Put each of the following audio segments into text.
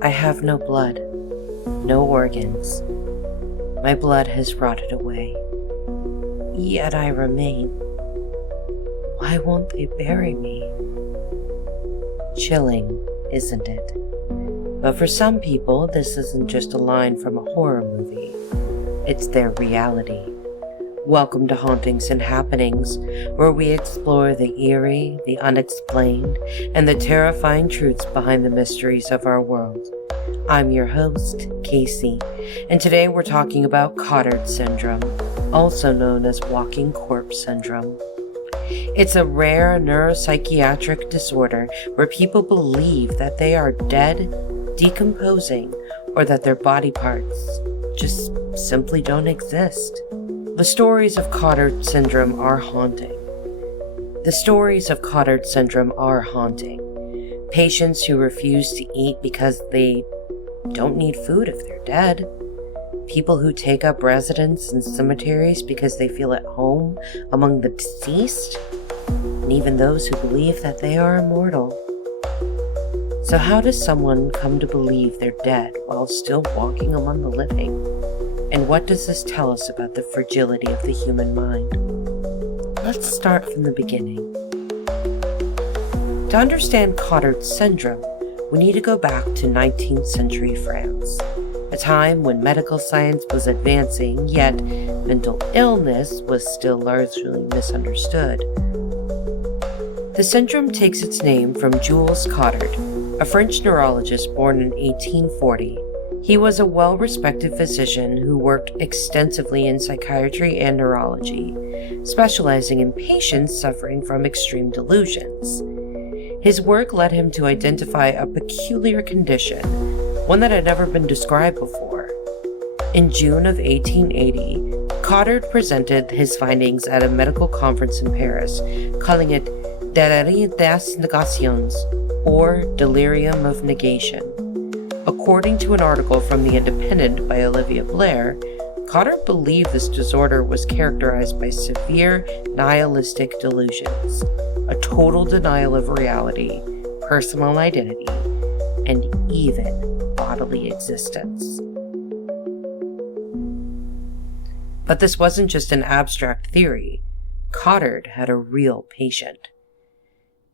I have no blood, no organs. My blood has rotted away. Yet I remain. Why won't they bury me? Chilling, isn't it? But for some people, this isn't just a line from a horror movie. It's their reality. Welcome to Hauntings and Happenings, where we explore the eerie, the unexplained, and the terrifying truths behind the mysteries of our world. I'm your host, Casey, and today we're talking about Cotard syndrome, also known as walking corpse syndrome. It's a rare neuropsychiatric disorder where people believe that they are dead, decomposing, or that their body parts just simply don't exist. The stories of Cotard syndrome are haunting. Patients who refuse to eat because they don't need food if they're dead. People who take up residence in cemeteries because they feel at home among the deceased. And even those who believe that they are immortal. So how does someone come to believe they're dead while still walking among the living? And what does this tell us about the fragility of the human mind? Let's start from the beginning. To understand Cotard syndrome, we need to go back to 19th century France, a time when medical science was advancing, yet mental illness was still largely misunderstood. The syndrome takes its name from Jules Cotard, a French neurologist born in 1840. He was a well-respected physician who worked extensively in psychiatry and neurology, specializing in patients suffering from extreme delusions. His work led him to identify a peculiar condition, one that had never been described before. In June of 1880, Cotard presented his findings at a medical conference in Paris, calling it delirium des negations, or delirium of negation. According to an article from The Independent by Olivia Blair, Cotard believed this disorder was characterized by severe nihilistic delusions, a total denial of reality, personal identity, and even bodily existence. But this wasn't just an abstract theory. Cotard had a real patient.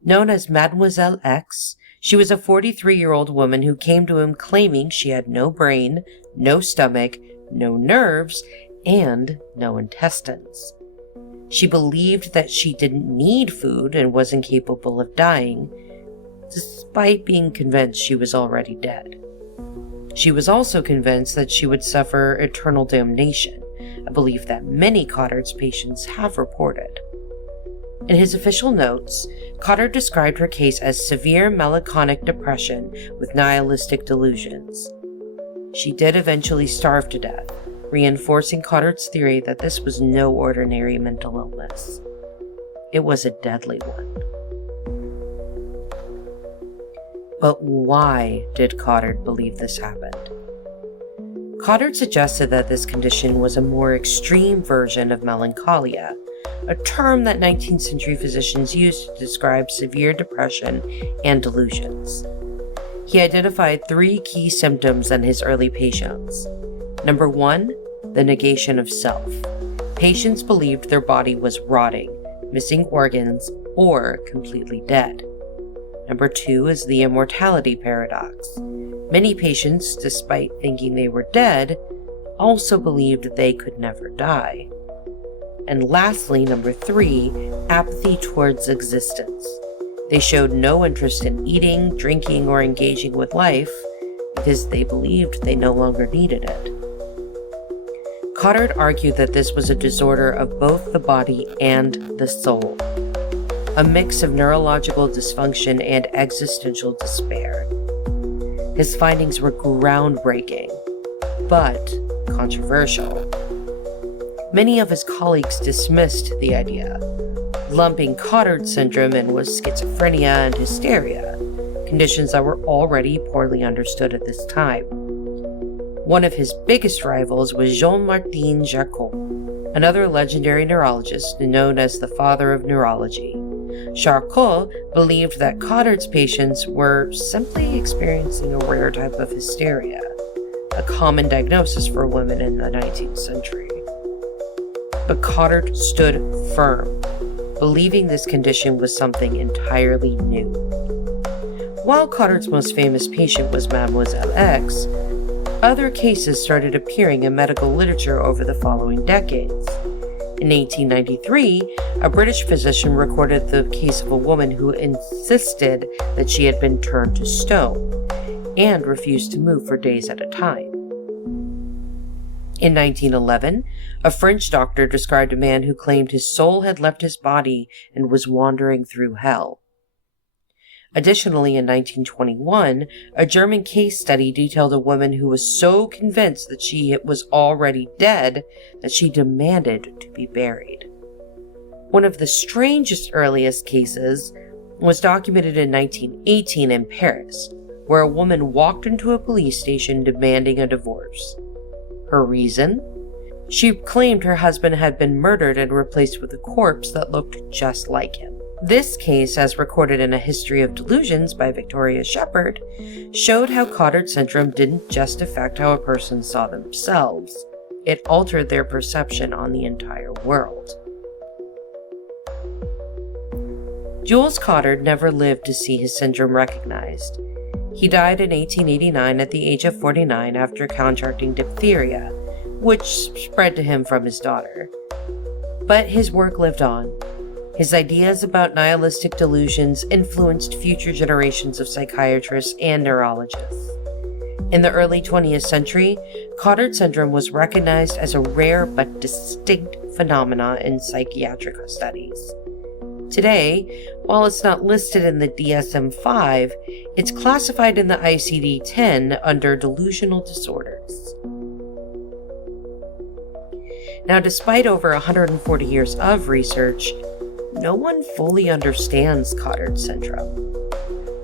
Known as Mademoiselle X, she was a 43-year-old woman who came to him claiming she had no brain, no stomach, no nerves, and no intestines. She believed that she didn't need food and was incapable of dying, despite being convinced she was already dead. She was also convinced that she would suffer eternal damnation, a belief that many Cotard's patients have reported. In his official notes, Cotard described her case as severe melancholic depression with nihilistic delusions. She did eventually starve to death, reinforcing Cotard's theory that this was no ordinary mental illness. It was a deadly one. But why did Cotard believe this happened? Cotard suggested that this condition was a more extreme version of melancholia, a term that 19th century physicians used to describe severe depression and delusions. He identified 3 key symptoms in his early patients. Number 1, the negation of self. Patients believed their body was rotting, missing organs, or completely dead. Number 2 is the immortality paradox. Many patients, despite thinking they were dead, also believed they could never die. And lastly, number 3, apathy towards existence. They showed no interest in eating, drinking, or engaging with life because they believed they no longer needed it. Cotard argued that this was a disorder of both the body and the soul, a mix of neurological dysfunction and existential despair. His findings were groundbreaking, but controversial. Many of his colleagues dismissed the idea, lumping Cotard syndrome in with schizophrenia and hysteria, conditions that were already poorly understood at this time. One of his biggest rivals was Jean-Martin Charcot, another legendary neurologist known as the father of neurology, Charcot believed that Cotards patients were simply experiencing a rare type of hysteria, a common diagnosis for women in the 19th century. But Cotard stood firm, believing this condition was something entirely new. While Cotard's most famous patient was Mademoiselle X, other cases started appearing in medical literature over the following decades. In 1893, a British physician recorded the case of a woman who insisted that she had been turned to stone and refused to move for days at a time. In 1911, a French doctor described a man who claimed his soul had left his body and was wandering through hell. Additionally, in 1921, a German case study detailed a woman who was so convinced that she was already dead that she demanded to be buried. One of the strangest earliest cases was documented in 1918 in Paris, where a woman walked into a police station demanding a divorce. Her reason? She claimed her husband had been murdered and replaced with a corpse that looked just like him. This case, as recorded in A History of Delusions by Victoria Shepherd, showed how Cotard syndrome didn't just affect how a person saw themselves, it altered their perception on the entire world. Jules Cotard never lived to see his syndrome recognized. He died in 1889 at the age of 49 after contracting diphtheria, which spread to him from his daughter. But his work lived on. His ideas about nihilistic delusions influenced future generations of psychiatrists and neurologists. In the early 20th century, Cotard syndrome was recognized as a rare but distinct phenomenon in psychiatric studies. Today, while it's not listed in the DSM-5, it's classified in the ICD-10 under delusional disorders. Now, despite over 140 years of research, no one fully understands Cotard syndrome.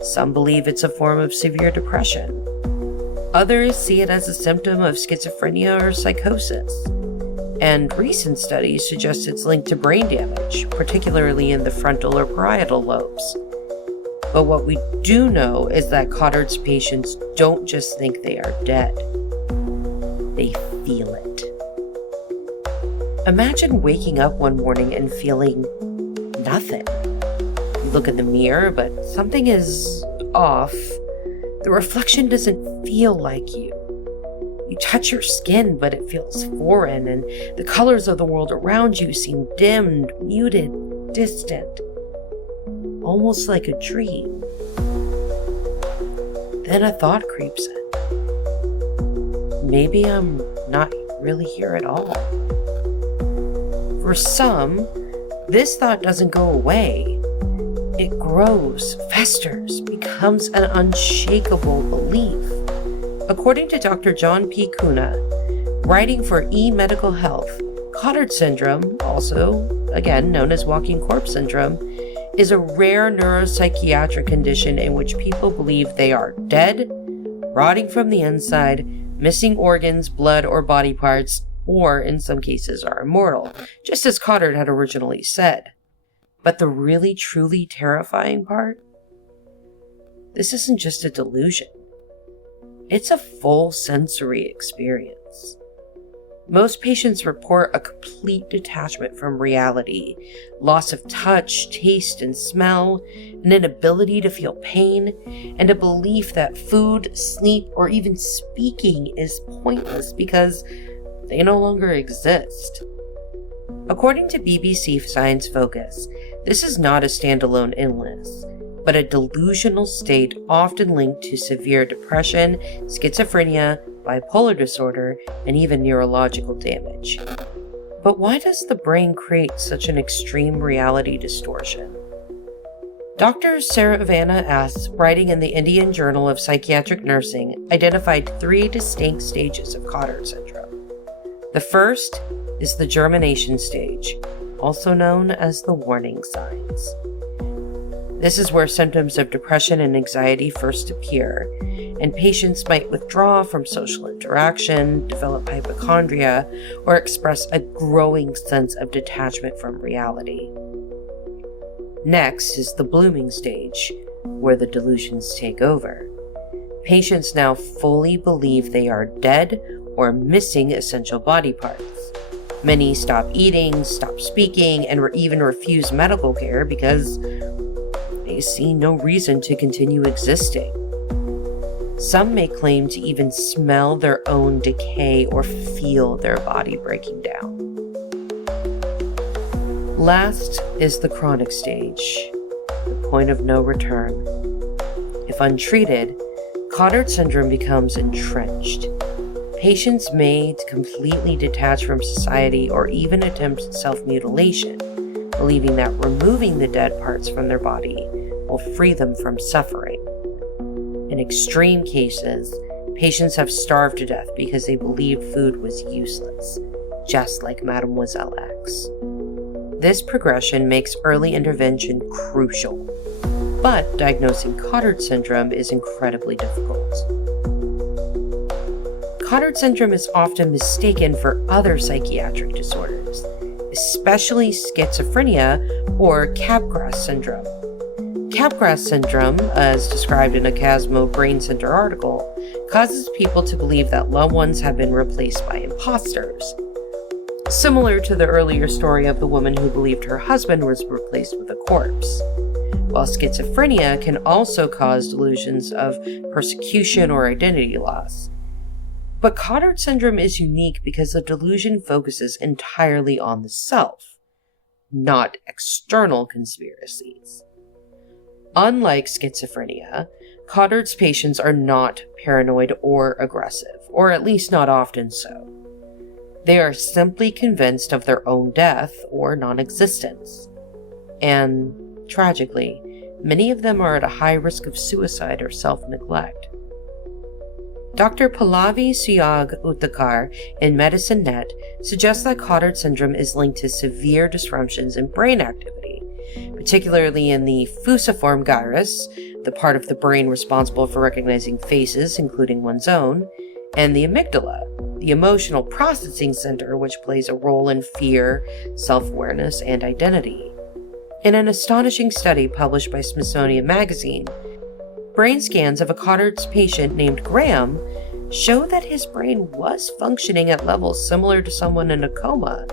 Some believe it's a form of severe depression. Others see it as a symptom of schizophrenia or psychosis. And recent studies suggest it's linked to brain damage, particularly in the frontal or parietal lobes. But what we do know is that Cotard's patients don't just think they are dead. They feel it. Imagine waking up one morning and feeling nothing. You look in the mirror, but something is off. The reflection doesn't feel like you. You touch your skin, but it feels foreign, and the colors of the world around you seem dimmed, muted, distant. Almost like a dream. Then a thought creeps in. Maybe I'm not really here at all. For some, this thought doesn't go away. It grows, festers, becomes an unshakable belief. According to Dr. John P. Kuna, writing for eMedical Health, Cotard syndrome, also, again, known as walking corpse syndrome, is a rare neuropsychiatric condition in which people believe they are dead, rotting from the inside, missing organs, blood, or body parts, or in some cases are immortal, just as Cotard had originally said. But the really truly terrifying part? This isn't just a delusion. It's a full sensory experience. Most patients report a complete detachment from reality, loss of touch, taste, and smell, an inability to feel pain, and a belief that food, sleep, or even speaking is pointless because they no longer exist. According to BBC Science Focus, this is not a standalone illness, but a delusional state often linked to severe depression, schizophrenia, bipolar disorder, and even neurological damage. But why does the brain create such an extreme reality distortion? Dr. Saravanna S., writing in the Indian Journal of Psychiatric Nursing, identified 3 distinct stages of Cotard syndrome. The first is the germination stage, also known as the warning signs. This is where symptoms of depression and anxiety first appear, and patients might withdraw from social interaction, develop hypochondria, or express a growing sense of detachment from reality. Next is the blooming stage, where the delusions take over. Patients now fully believe they are dead or missing essential body parts. Many stop eating, stop speaking, and even refuse medical care because they see no reason to continue existing. Some may claim to even smell their own decay or feel their body breaking down. Last is the chronic stage, the point of no return. If untreated, Cotard syndrome becomes entrenched. Patients may completely detach from society or even attempt self-mutilation, believing that removing the dead parts from their body will free them from suffering. In extreme cases, patients have starved to death because they believed food was useless, just like Mademoiselle X. This progression makes early intervention crucial, but diagnosing Cotard syndrome is incredibly difficult. Cotard syndrome is often mistaken for other psychiatric disorders, especially schizophrenia or Capgras syndrome. Capgras syndrome, as described in a Casmo Brain Center article, causes people to believe that loved ones have been replaced by imposters. Similar to the earlier story of the woman who believed her husband was replaced with a corpse. While schizophrenia can also cause delusions of persecution or identity loss. But Cotard syndrome is unique because the delusion focuses entirely on the self, not external conspiracies. Unlike schizophrenia, Cotard's patients are not paranoid or aggressive, or at least not often so. They are simply convinced of their own death or non-existence. And, tragically, many of them are at a high risk of suicide or self-neglect. Dr. Pallavi Suyag Uttakar in Medicine Net suggests that Cotard syndrome is linked to severe disruptions in brain activity, particularly in the fusiform gyrus, the part of the brain responsible for recognizing faces, including one's own, and the amygdala, the emotional processing center which plays a role in fear, self-awareness, and identity. In an astonishing study published by Smithsonian Magazine, brain scans of a Cotard's patient named Graham show that his brain was functioning at levels similar to someone in a coma,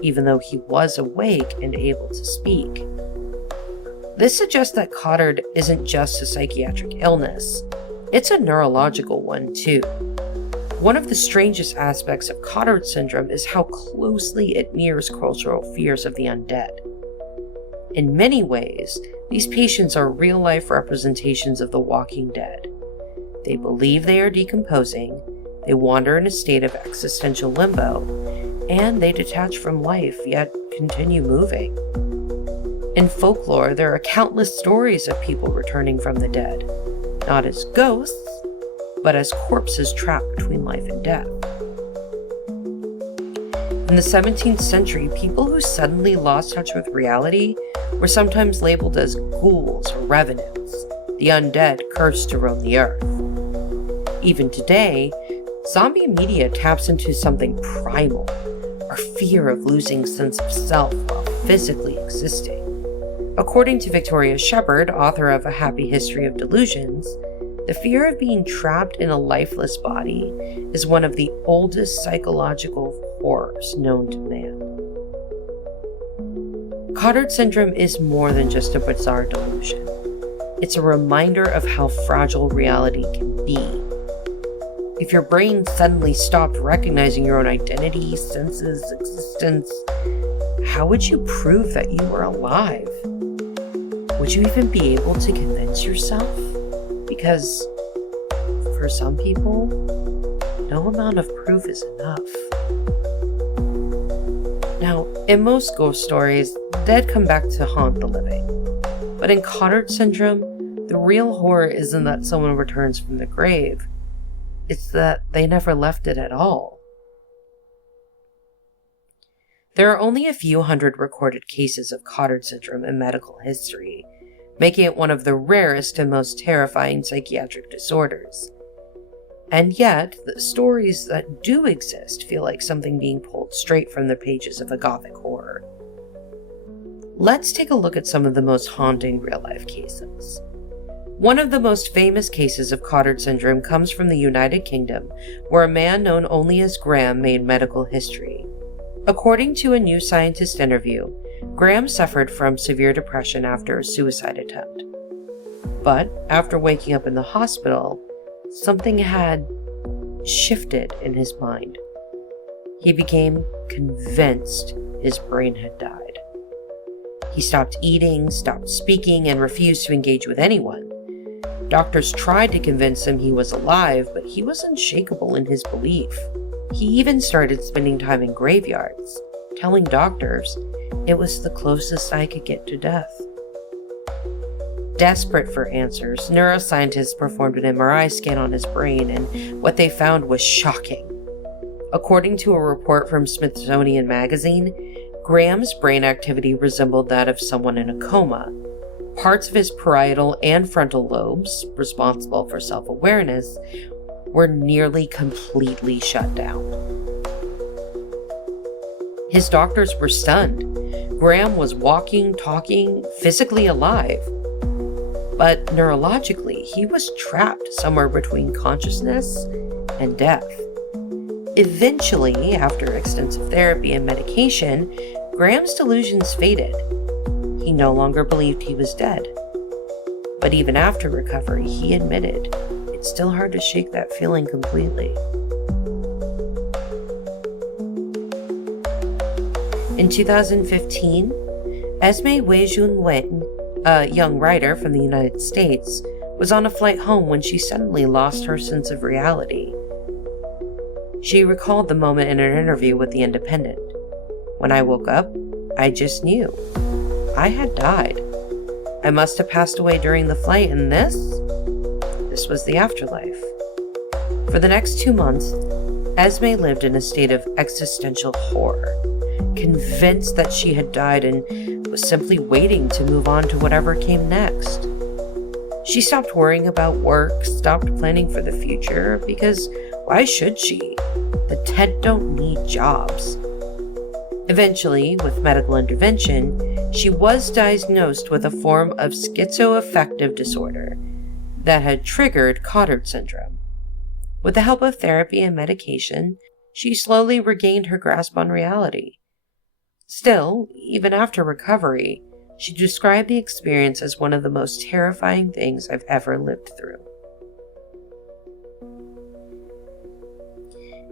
even though he was awake and able to speak. This suggests that Cotard isn't just a psychiatric illness, it's a neurological one too. One of the strangest aspects of Cotard syndrome is how closely it mirrors cultural fears of the undead. In many ways, these patients are real-life representations of the walking dead. They believe they are decomposing, they wander in a state of existential limbo, and they detach from life yet continue moving. In folklore, there are countless stories of people returning from the dead, not as ghosts, but as corpses trapped between life and death. In the 17th century, people who suddenly lost touch with reality were sometimes labeled as ghouls or revenants, the undead cursed to roam the earth. Even today, zombie media taps into something primal, our fear of losing sense of self while physically existing. According to Victoria Shepard, author of A Happy History of Delusions, the fear of being trapped in a lifeless body is one of the oldest psychological horrors known to man. Cotard syndrome is more than just a bizarre delusion. It's a reminder of how fragile reality can be. If your brain suddenly stopped recognizing your own identity, senses, existence, how would you prove that you were alive? Would you even be able to convince yourself? Because for some people, no amount of proof is enough. Now, in most ghost stories, the dead come back to haunt the living. But in Cotard syndrome, the real horror isn't that someone returns from the grave. It's that they never left it at all. There are only a few hundred recorded cases of Cotard syndrome in medical history, making it one of the rarest and most terrifying psychiatric disorders. And yet, the stories that do exist feel like something being pulled straight from the pages of a gothic horror. let's take a look at some of the most haunting real-life cases. One of the most famous cases of Cotard syndrome comes from the United Kingdom, where a man known only as Graham made medical history. According to a New Scientist interview, Graham suffered from severe depression after a suicide attempt. But after waking up in the hospital, something had shifted in his mind. He became convinced his brain had died. He stopped eating, stopped speaking, and refused to engage with anyone. Doctors tried to convince him he was alive, but he was unshakable in his belief. He even started spending time in graveyards, telling doctors it was the closest I could get to death. Desperate for answers, neuroscientists performed an MRI scan on his brain, and what they found was shocking. According to a report from Smithsonian Magazine, Graham's brain activity resembled that of someone in a coma. Parts of his parietal and frontal lobes, responsible for self-awareness, were nearly completely shut down. His doctors were stunned. Graham was walking, talking, physically alive. But neurologically, he was trapped somewhere between consciousness and death. Eventually, after extensive therapy and medication, Graham's delusions faded. He no longer believed he was dead. But even after recovery, he admitted it's still hard to shake that feeling completely. In 2015, Esme Wei-Jun-Wen, a young writer from the United States, was on a flight home when she suddenly lost her sense of reality. She recalled the moment in an interview with The Independent. "When I woke up, I just knew. I had died. I must have passed away during the flight, and this was the afterlife." For the next 2 months, Esme lived in a state of existential horror, convinced that she had died and was simply waiting to move on to whatever came next. She stopped worrying about work, stopped planning for the future, because why should she? The dead don't need jobs. Eventually, with medical intervention, she was diagnosed with a form of schizoaffective disorder that had triggered Cotard syndrome. With the help of therapy and medication, she slowly regained her grasp on reality. Still, even after recovery, she described the experience as one of the most terrifying things I've ever lived through.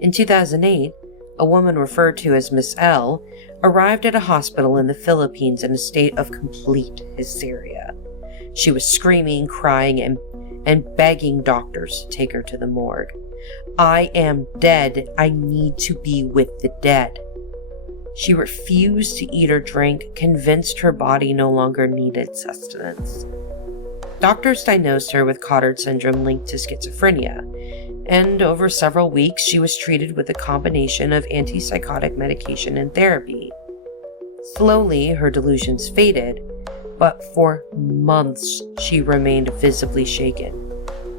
In 2008, a woman referred to as Miss L arrived at a hospital in the Philippines in a state of complete hysteria. She was screaming, crying, and begging doctors to take her to the morgue. "I am dead. I need to be with the dead." She refused to eat or drink, convinced her body no longer needed sustenance. Doctors diagnosed her with Cotard syndrome linked to schizophrenia, and over several weeks she was treated with a combination of antipsychotic medication and therapy. Slowly, her delusions faded, but for months she remained visibly shaken,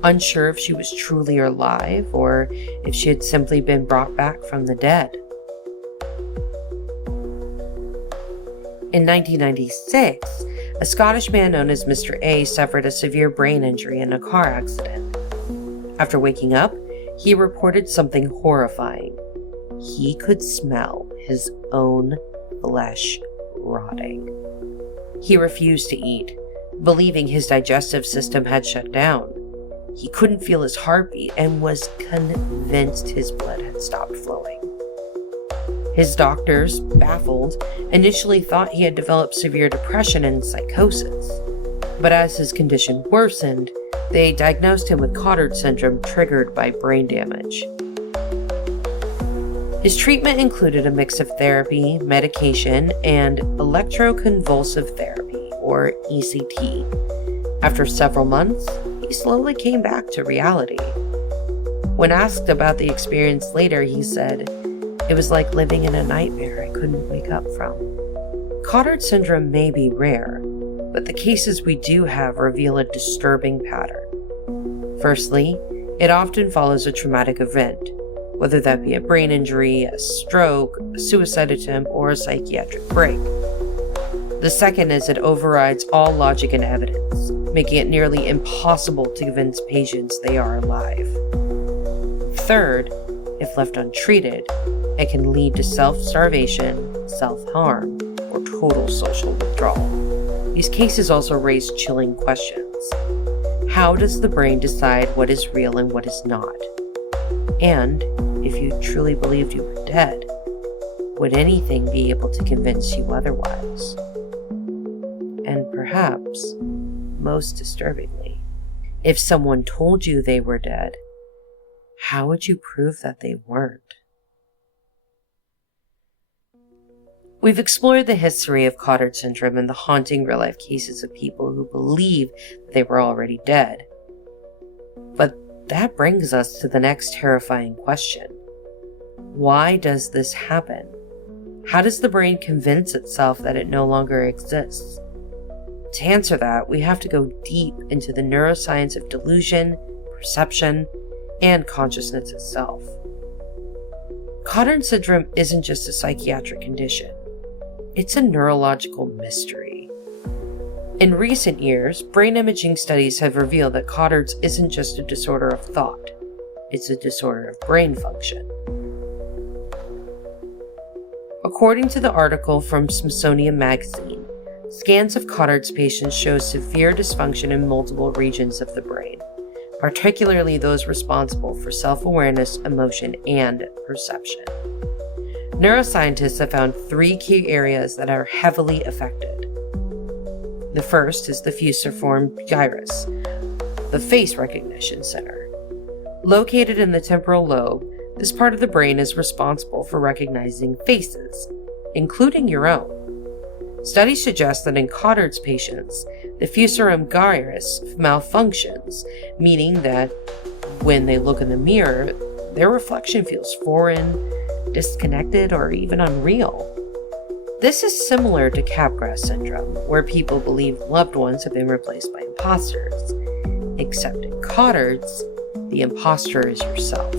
unsure if she was truly alive or if she had simply been brought back from the dead. In 1996, a Scottish man known as Mr. A suffered a severe brain injury in a car accident. After waking up, he reported something horrifying. He could smell his own flesh rotting. He refused to eat, believing his digestive system had shut down. He couldn't feel his heartbeat and was convinced his blood had stopped flowing. His doctors, baffled, initially thought he had developed severe depression and psychosis. But as his condition worsened, they diagnosed him with Cotard syndrome triggered by brain damage. His treatment included a mix of therapy, medication, and electroconvulsive therapy, or ECT. After several months, he slowly came back to reality. When asked about the experience later, he said, "It was like living in a nightmare I couldn't wake up from." Cotard syndrome may be rare, but the cases we do have reveal a disturbing pattern. Firstly, it often follows a traumatic event, whether that be a brain injury, a stroke, a suicide attempt, or a psychiatric break. The second is it overrides all logic and evidence, making it nearly impossible to convince patients they are alive. Third, if left untreated, it can lead to self-starvation, self-harm, or total social withdrawal. These cases also raise chilling questions. How does the brain decide what is real and what is not? And if you truly believed you were dead, would anything be able to convince you otherwise? And perhaps, most disturbingly, if someone told you they were dead, how would you prove that they weren't? We've explored the history of Cotard syndrome and the haunting real-life cases of people who believe they were already dead. But that brings us to the next terrifying question. Why does this happen? How does the brain convince itself that it no longer exists? To answer that, we have to go deep into the neuroscience of delusion, perception, and consciousness itself. Cotard syndrome isn't just a psychiatric condition. It's a neurological mystery. In recent years, brain imaging studies have revealed that Cotards isn't just a disorder of thought. It's a disorder of brain function. According to the article from Smithsonian Magazine, scans of Cotards patients show severe dysfunction in multiple regions of the brain, particularly those responsible for self-awareness, emotion, and perception. Neuroscientists have found 3 key areas that are heavily affected. The first is the fusiform gyrus, the face recognition center. Located in the temporal lobe, this part of the brain is responsible for recognizing faces, including your own. Studies suggest that in Cotards patients, the fusiform gyrus malfunctions, meaning that when they look in the mirror, their reflection feels foreign, disconnected, or even unreal. This is similar to Capgras syndrome, where people believe loved ones have been replaced by imposters. Except in Cotards, the imposter is yourself.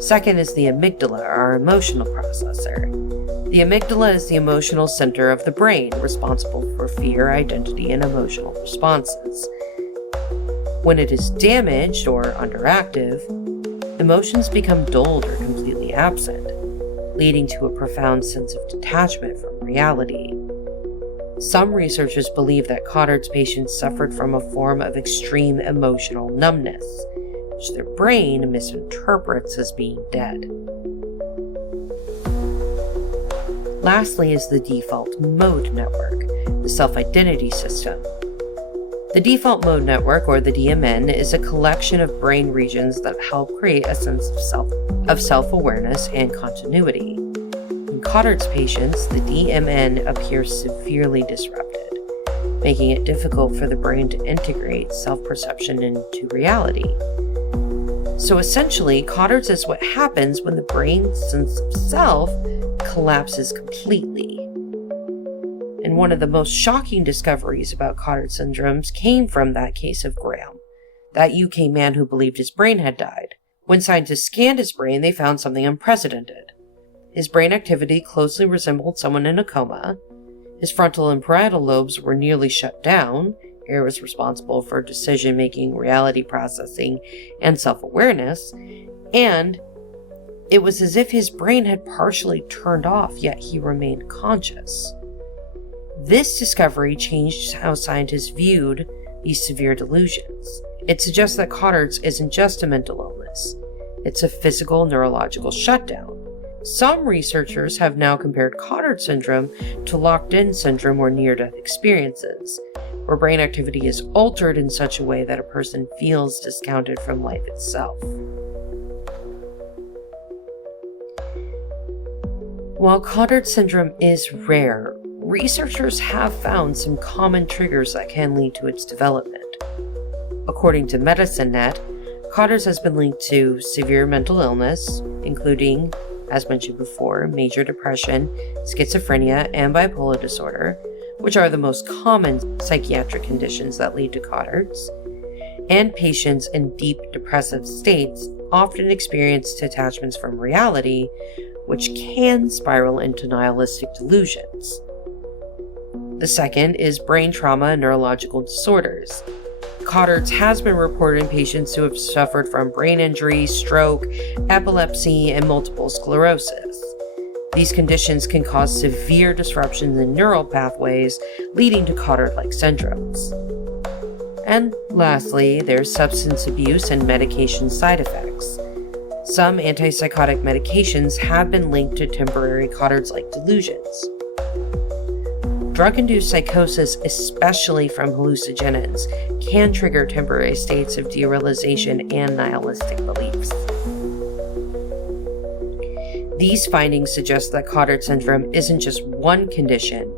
Second is the amygdala, our emotional processor. The amygdala is the emotional center of the brain, responsible for fear, identity, and emotional responses. When it is damaged or underactive, emotions become dulled or completely absent, leading to a profound sense of detachment from reality. Some researchers believe that Cotards patients suffered from a form of extreme emotional numbness, which their brain misinterprets as being dead. Lastly is the default mode network, the self-identity system. The default mode network, or the DMN, is a collection of brain regions that help create a sense of self-awareness and continuity. In Cotards patients, the DMN appears severely disrupted, making it difficult for the brain to integrate self-perception into reality. So essentially, Cotards is what happens when the brain's sense of self collapses completely. And one of the most shocking discoveries about Cotard syndromes came from that case of Graham, that UK man who believed his brain had died. When scientists scanned his brain, they found something unprecedented. His brain activity closely resembled someone in a coma. His frontal and parietal lobes were nearly shut down. Area was responsible for decision-making, reality processing, and self-awareness. And it was as if his brain had partially turned off, yet he remained conscious. This discovery changed how scientists viewed these severe delusions. It suggests that Cotards isn't just a mental illness. It's a physical neurological shutdown. Some researchers have now compared Cotard syndrome to locked-in syndrome or near-death experiences, where brain activity is altered in such a way that a person feels discounted from life itself. While Cotard syndrome is rare, researchers have found some common triggers that can lead to its development. According to MedicineNet, Cotards has been linked to severe mental illness, including, as mentioned before, major depression, schizophrenia, and bipolar disorder, which are the most common psychiatric conditions that lead to Cotards, and patients in deep depressive states often experience detachments from reality, which can spiral into nihilistic delusions. The second is brain trauma and neurological disorders. Cotards has been reported in patients who have suffered from brain injury, stroke, epilepsy, and multiple sclerosis. These conditions can cause severe disruptions in neural pathways, leading to Cotard-like syndromes. And lastly, there's substance abuse and medication side effects. Some antipsychotic medications have been linked to temporary Cotards-like delusions. Drug-induced psychosis, especially from hallucinogens, can trigger temporary states of derealization and nihilistic beliefs. These findings suggest that Cotard syndrome isn't just one condition,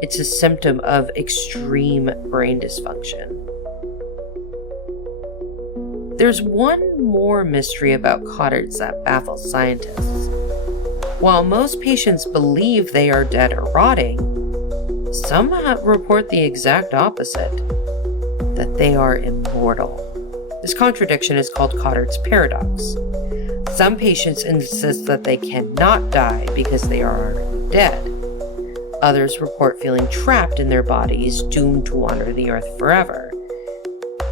it's a symptom of extreme brain dysfunction. There's one more mystery about Cotards that baffles scientists. While most patients believe they are dead or rotting, some report the exact opposite, that they are immortal. This contradiction is called Cotard's paradox. Some patients insist that they cannot die because they are already dead. Others report feeling trapped in their bodies, doomed to wander the earth forever.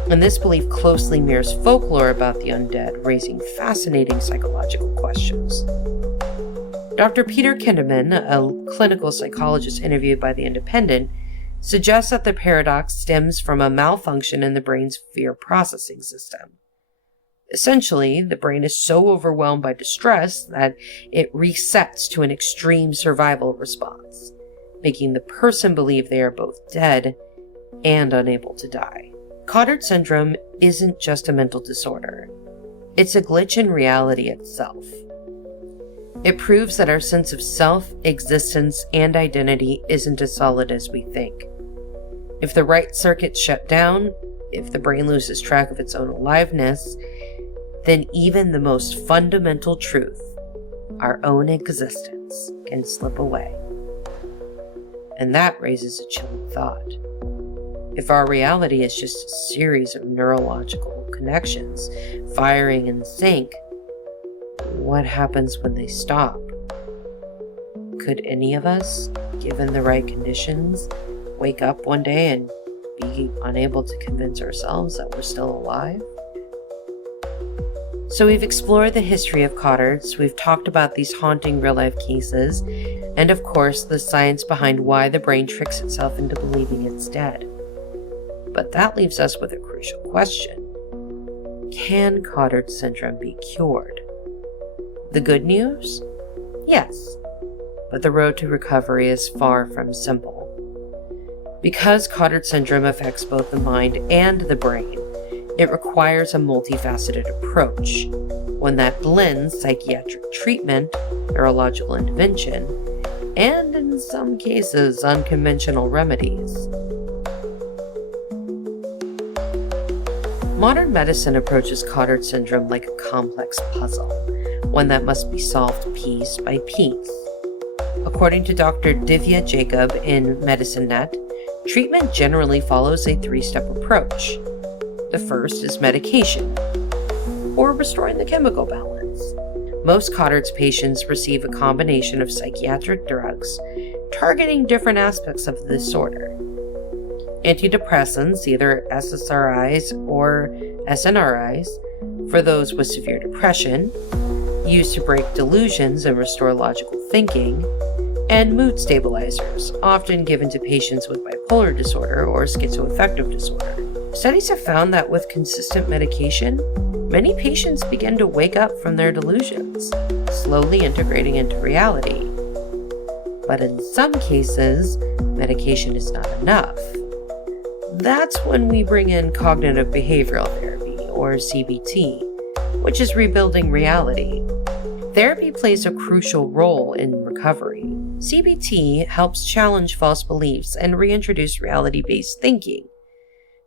And this belief closely mirrors folklore about the undead, raising fascinating psychological questions. Dr. Peter Kinderman, a clinical psychologist interviewed by The Independent, suggests that the paradox stems from a malfunction in the brain's fear processing system. Essentially, the brain is so overwhelmed by distress that it resets to an extreme survival response, making the person believe they are both dead and unable to die. Cotard syndrome isn't just a mental disorder. It's a glitch in reality itself. It proves that our sense of self, existence, and identity isn't as solid as we think. If the right circuits shut down, if the brain loses track of its own aliveness, then even the most fundamental truth, our own existence, can slip away. And that raises a chilling thought. If our reality is just a series of neurological connections firing in sync, what happens when they stop? Could any of us, given the right conditions, wake up one day and be unable to convince ourselves that we're still alive? So we've explored the history of Cotards, we've talked about these haunting real-life cases, and of course the science behind why the brain tricks itself into believing it's dead. But that leaves us with a crucial question. Can Cotard syndrome be cured? The good news? Yes, but the road to recovery is far from simple. Because Cotard syndrome affects both the mind and the brain, it requires a multifaceted approach, one that blends psychiatric treatment, neurological intervention, and in some cases, unconventional remedies. Modern medicine approaches Cotard syndrome like a complex puzzle, one that must be solved piece by piece. According to Dr. Divya Jacob in MedicineNet, treatment generally follows a three-step approach. The first is medication, or restoring the chemical balance. Most Cotard's patients receive a combination of psychiatric drugs targeting different aspects of the disorder. Antidepressants, either SSRIs or SNRIs, for those with severe depression, used to break delusions and restore logical thinking, and mood stabilizers, often given to patients with bipolar disorder or schizoaffective disorder. Studies have found that with consistent medication, many patients begin to wake up from their delusions, slowly integrating into reality. But in some cases, medication is not enough. That's when we bring in cognitive behavioral therapy, or CBT, which is rebuilding reality. Therapy plays a crucial role in recovery. CBT helps challenge false beliefs and reintroduce reality-based thinking.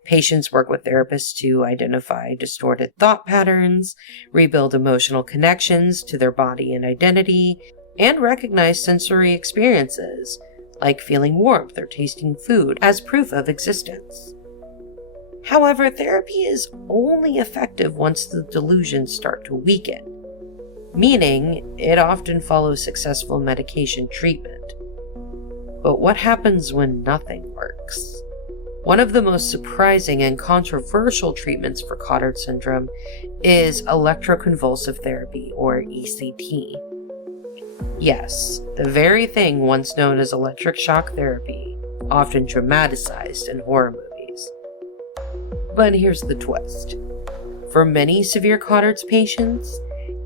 Patients work with therapists to identify distorted thought patterns, rebuild emotional connections to their body and identity, and recognize sensory experiences, like feeling warmth or tasting food, as proof of existence. However, therapy is only effective once the delusions start to weaken, meaning it often follows successful medication treatment. But what happens when nothing works? One of the most surprising and controversial treatments for Cotard syndrome is electroconvulsive therapy, or ECT. Yes, the very thing once known as electric shock therapy, often dramatized in horror movies. But here's the twist. For many severe Cotards patients,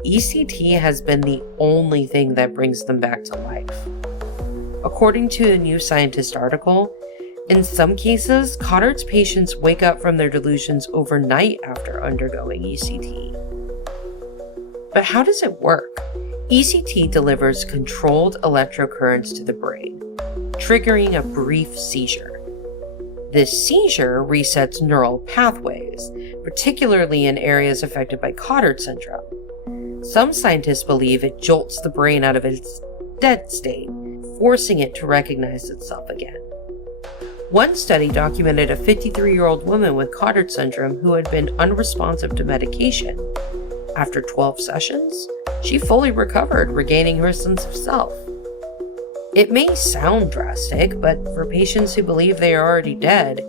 ECT has been the only thing that brings them back to life. According to a New Scientist article, in some cases, Cotards patients wake up from their delusions overnight after undergoing ECT. But how does it work? ECT delivers controlled electrocurrents to the brain, triggering a brief seizure. This seizure resets neural pathways, particularly in areas affected by Cotard syndrome. Some scientists believe it jolts the brain out of its dead state, forcing it to recognize itself again. One study documented a 53-year-old woman with Cotard syndrome who had been unresponsive to medication. After 12 sessions, she fully recovered, regaining her sense of self. It may sound drastic, but for patients who believe they are already dead,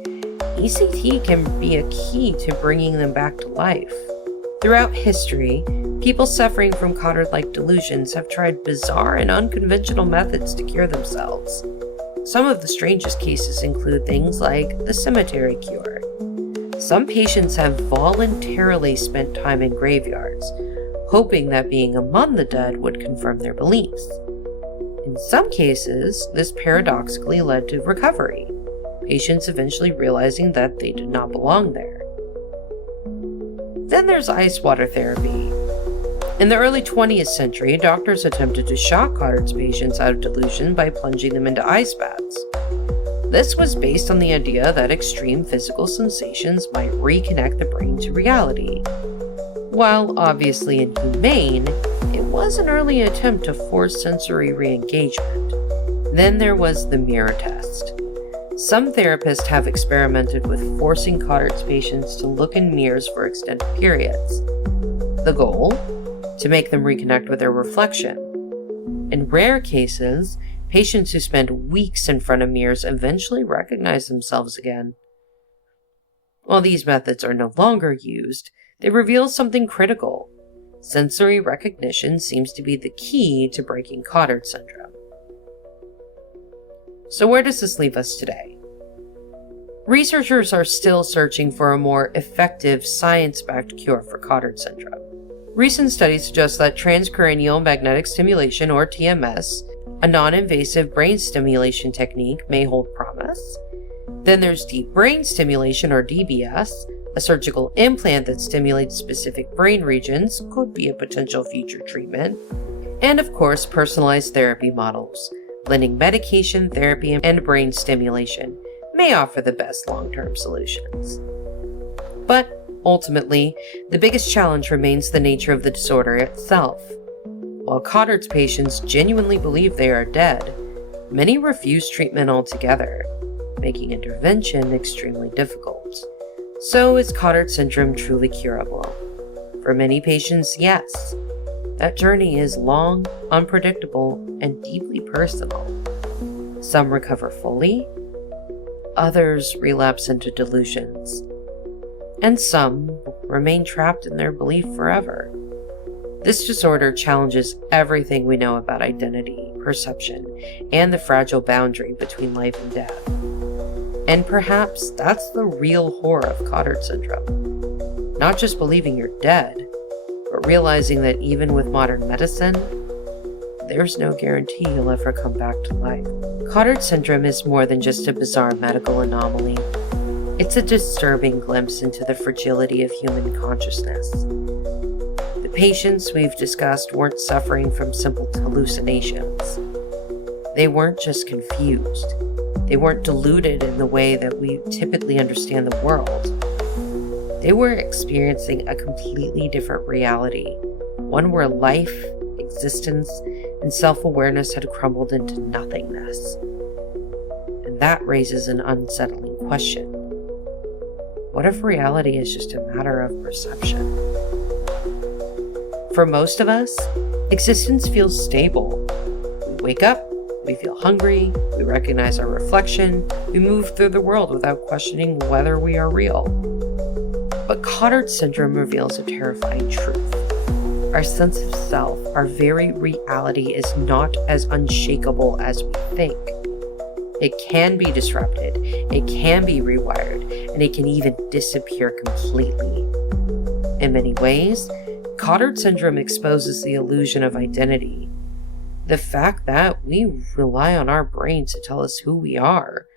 ECT can be a key to bringing them back to life. Throughout history, people suffering from Cotard-like delusions have tried bizarre and unconventional methods to cure themselves. Some of the strangest cases include things like the cemetery cure. Some patients have voluntarily spent time in graveyards, hoping that being among the dead would confirm their beliefs. In some cases, this paradoxically led to recovery, patients eventually realizing that they did not belong there. Then there's ice water therapy. In the early 20th century, doctors attempted to shock Cotard's patients out of delusion by plunging them into ice baths. This was based on the idea that extreme physical sensations might reconnect the brain to reality. While obviously inhumane, it was an early attempt to force sensory re-engagement. Then there was the mirror test. Some therapists have experimented with forcing Cotard's patients to look in mirrors for extended periods. The goal? To make them reconnect with their reflection. In rare cases, patients who spend weeks in front of mirrors eventually recognize themselves again. While these methods are no longer used, they reveal something critical. Sensory recognition seems to be the key to breaking Cotard syndrome. So where does this leave us today? Researchers are still searching for a more effective science-backed cure for Cotard syndrome. Recent studies suggest that transcranial magnetic stimulation, or TMS, a non-invasive brain stimulation technique, may hold promise. Then there's deep brain stimulation, or DBS, a surgical implant that stimulates specific brain regions, could be a potential future treatment. And of course, personalized therapy models, blending medication, therapy, and brain stimulation, may offer the best long-term solutions. But ultimately, the biggest challenge remains the nature of the disorder itself. While Cotard's patients genuinely believe they are dead, many refuse treatment altogether, making intervention extremely difficult. So is Cotard syndrome truly curable? For many patients, yes. That journey is long, unpredictable, and deeply personal. Some recover fully, others relapse into delusions, and some remain trapped in their belief forever. This disorder challenges everything we know about identity, perception, and the fragile boundary between life and death. And perhaps that's the real horror of Cotard syndrome. Not just believing you're dead, but realizing that even with modern medicine, there's no guarantee you'll ever come back to life. Cotard syndrome is more than just a bizarre medical anomaly. It's a disturbing glimpse into the fragility of human consciousness. The patients we've discussed weren't suffering from simple hallucinations. They weren't just confused. They weren't deluded in the way that we typically understand the world. They were experiencing a completely different reality, one where life, existence, and self-awareness had crumbled into nothingness. And that raises an unsettling question. What if reality is just a matter of perception? For most of us, existence feels stable. We wake up, We feel hungry, we recognize our reflection, we move through the world without questioning whether we are real. But Cotard syndrome reveals a terrifying truth. Our sense of self, our very reality, is not as unshakable as we think. It can be disrupted, it can be rewired, and it can even disappear completely. In many ways, Cotard syndrome exposes the illusion of identity. The fact that we rely on our brains to tell us who we are,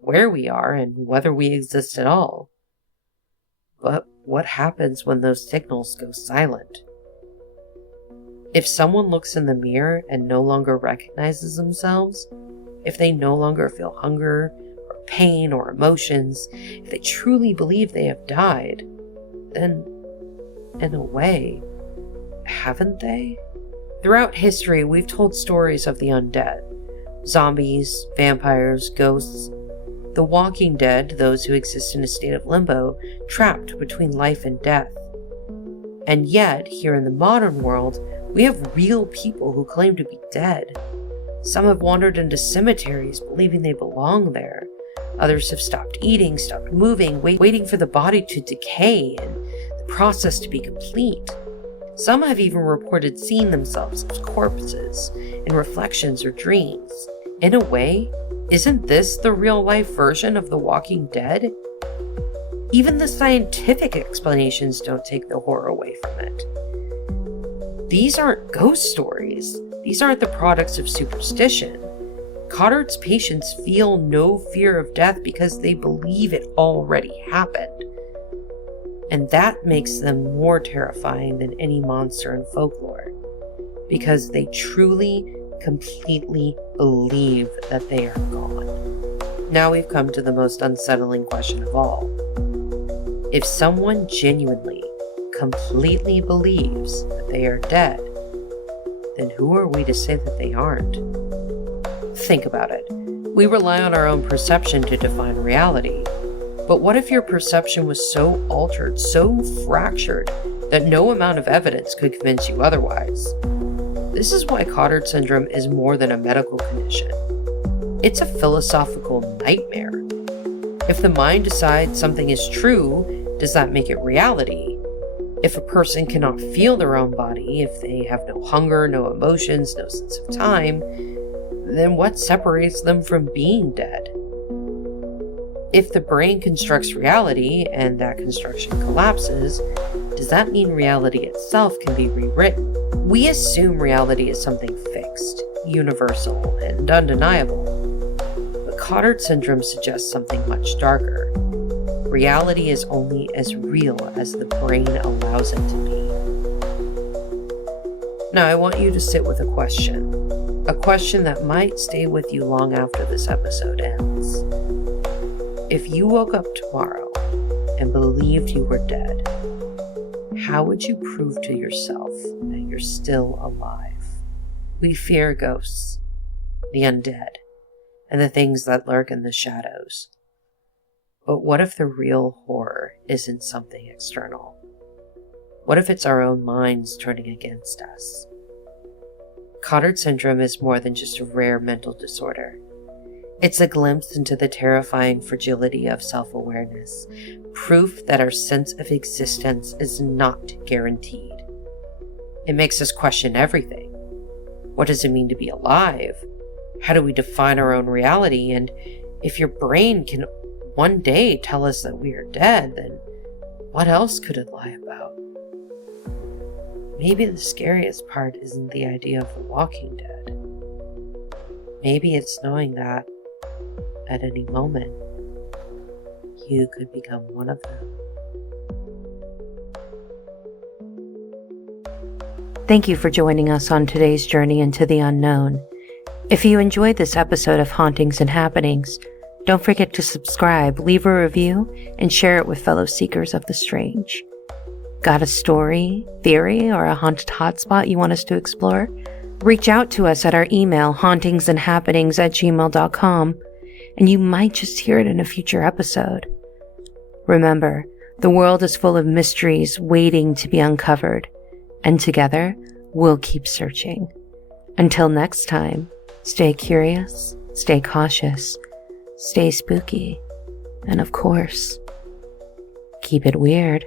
where we are, and whether we exist at all. But what happens when those signals go silent? If someone looks in the mirror and no longer recognizes themselves, if they no longer feel hunger, or pain, or emotions, if they truly believe they have died, then, in a way, haven't they? Throughout history, we've told stories of the undead. Zombies, vampires, ghosts. The walking dead, those who exist in a state of limbo, trapped between life and death. And yet, here in the modern world, we have real people who claim to be dead. Some have wandered into cemeteries, believing they belong there. Others have stopped eating, stopped moving, waiting for the body to decay and the process to be complete. Some have even reported seeing themselves as corpses, in reflections or dreams. In a way, isn't this the real-life version of The Walking Dead? Even the scientific explanations don't take the horror away from it. These aren't ghost stories. These aren't the products of superstition. Cotard's patients feel no fear of death because they believe it already happened. And that makes them more terrifying than any monster in folklore, because they truly, completely believe that they are gone. Now we've come to the most unsettling question of all. If someone genuinely, completely believes that they are dead, then who are we to say that they aren't? Think about it. We rely on our own perception to define reality. But what if your perception was so altered, so fractured, that no amount of evidence could convince you otherwise? This is why Cotard syndrome is more than a medical condition. It's a philosophical nightmare. If the mind decides something is true, does that make it reality? If a person cannot feel their own body, if they have no hunger, no emotions, no sense of time, then what separates them from being dead? If the brain constructs reality and that construction collapses, does that mean reality itself can be rewritten? We assume reality is something fixed, universal, and undeniable. But Cotard syndrome suggests something much darker. Reality is only as real as the brain allows it to be. Now I want you to sit with a question that might stay with you long after this episode ends. If you woke up tomorrow and believed you were dead, how would you prove to yourself that you're still alive? We fear ghosts, the undead, and the things that lurk in the shadows. But what if the real horror isn't something external? What if it's our own minds turning against us? Cotard syndrome is more than just a rare mental disorder. It's a glimpse into the terrifying fragility of self-awareness, proof that our sense of existence is not guaranteed. It makes us question everything. What does it mean to be alive? How do we define our own reality? And if your brain can one day tell us that we are dead, then what else could it lie about? Maybe the scariest part isn't the idea of the walking dead. Maybe it's knowing that at any moment, you could become one of them. Thank you for joining us on today's journey into the unknown. If you enjoyed this episode of Hauntings and Happenings, don't forget to subscribe, leave a review, and share it with fellow seekers of the strange. Got a story, theory, or a haunted hotspot you want us to explore? Reach out to us at our email, hauntingsandhappenings@gmail.com, and you might just hear it in a future episode. Remember, the world is full of mysteries waiting to be uncovered, and together, we'll keep searching. Until next time, Stay curious, stay cautious, stay spooky, and of course, keep it weird.